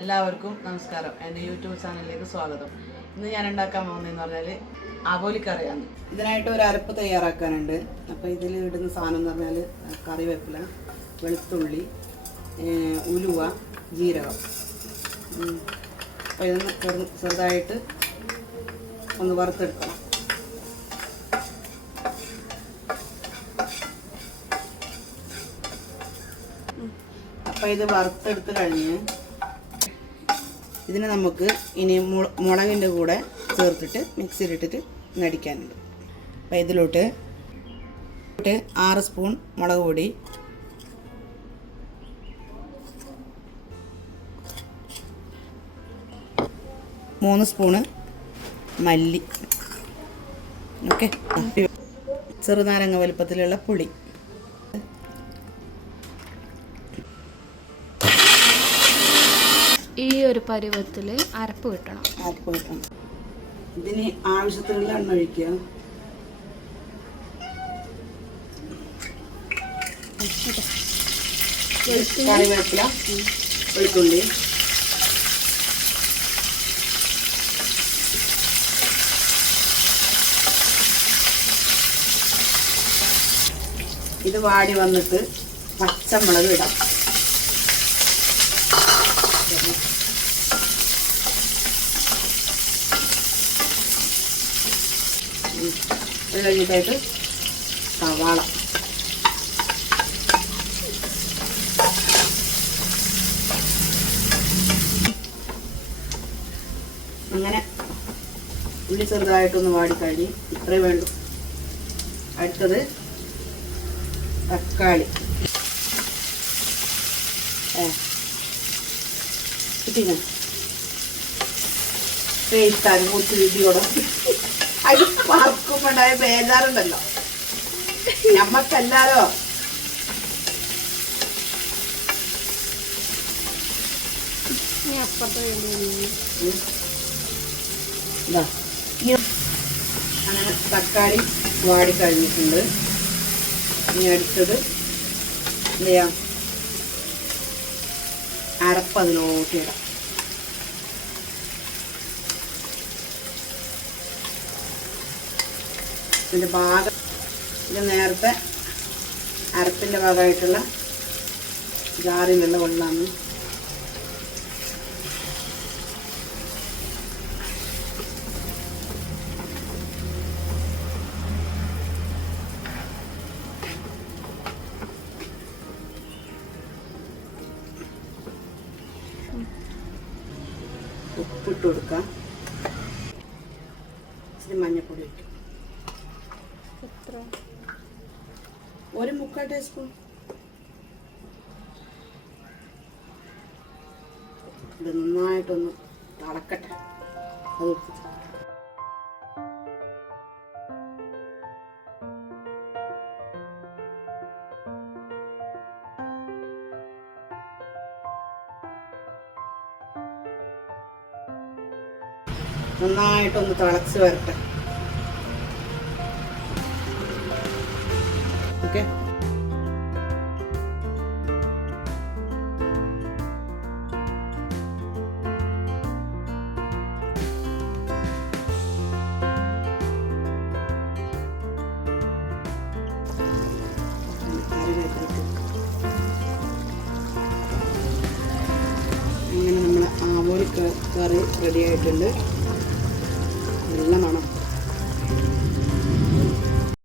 എല്ലാവർക്കും നമസ്കാരം. എൻ്റെ യൂട്യൂബ് ചാനലിലേക്ക് സ്വാഗതം. ഇന്ന് ഞാൻ ഉണ്ടാക്കാൻ പോകുന്നതെന്ന് പറഞ്ഞാൽ ആവോലിക്കറിയാണ്. ഇതിനായിട്ട് ഒരു അരപ്പ് തയ്യാറാക്കാനുണ്ട്. അപ്പോൾ ഇതിൽ ഇടുന്ന സാധനം എന്ന് പറഞ്ഞാൽ കറിവേപ്പില, വെളുത്തുള്ളി, ഉലുവ, ജീരകം. അപ്പോൾ ഇതൊന്ന് ചെറുതായിട്ട് ഒന്ന് വറുത്തെടുക്കണം. അപ്പോൾ ഇത് വറുത്തെടുത്ത് കഴിഞ്ഞ് ഇതിനെ നമുക്ക് ഇനി മുളകിൻ്റെ കൂടെ ചേർത്തിട്ട് മിക്സിയിലിട്ടിട്ട് നടിക്കാനുണ്ട്. അപ്പോൾ ഇതിലോട്ട് 6 സ്പൂൺ മുളക് പൊടി, 3 സ്പൂണ് മല്ലി, ഓക്കെ, ചെറുനാരങ്ങ വലുപ്പത്തിലുള്ള പുളി, ഈ ഒരു പരുവത്തിൽ അരപ്പ് കിട്ടണം. ഇതിന് ആവശ്യത്തിനുള്ള എണ്ണ ഒഴിക്കുക. കറിവേപ്പില, വെളുത്തുള്ളി, ഇത് വാടി വന്നിട്ട് പച്ചമുളക് ഇടാം. ഇത് കഴിഞ്ഞിട്ടായിട്ട് സവാള, അങ്ങനെ ഉള്ളി ചെറുതായിട്ടൊന്ന് വാടിക്കഴിഞ്ഞ് ഇത്രേ വേണ്ടു. അടുത്തത് തക്കാളി, പിന്നെ പേസ്റ്റാണ് കുറച്ച് വീതിയോടെ. അത് വറുക്കുമ്പോണ്ടായ ബേജാറുണ്ടല്ലോ നമ്മക്കല്ലാലോ. അങ്ങനെ തക്കാളി വാടിക്കഴിഞ്ഞിട്ടുണ്ട്. ഇനി അടുത്തത് എന്ത് ചെയ്യാം, അരപ്പ് അതിലോട്ടിടാം. ഇതിൻ്റെ ഭാഗം ഇത് നേരത്തെ അരപ്പിൻ്റെ ഭാഗമായിട്ടുള്ള ജാറിലുള്ള വെള്ളമാണ്. ഉപ്പിട്ട് കൊടുക്കാം. ഇച്ചിരി മഞ്ഞൾപ്പൊടി വയ്ക്കും, 1/4 ടീസ്പൂൺ. ഇത് നന്നായിട്ടൊന്ന് തിളക്കട്ടെ. അത് നന്നായിട്ടൊന്ന് തിളച്ച് വരട്ടെ. ഓക്കെ, അങ്ങനെ നമ്മൾ ആവോലി കറി റെഡി ആയിട്ടുണ്ട്. നല്ല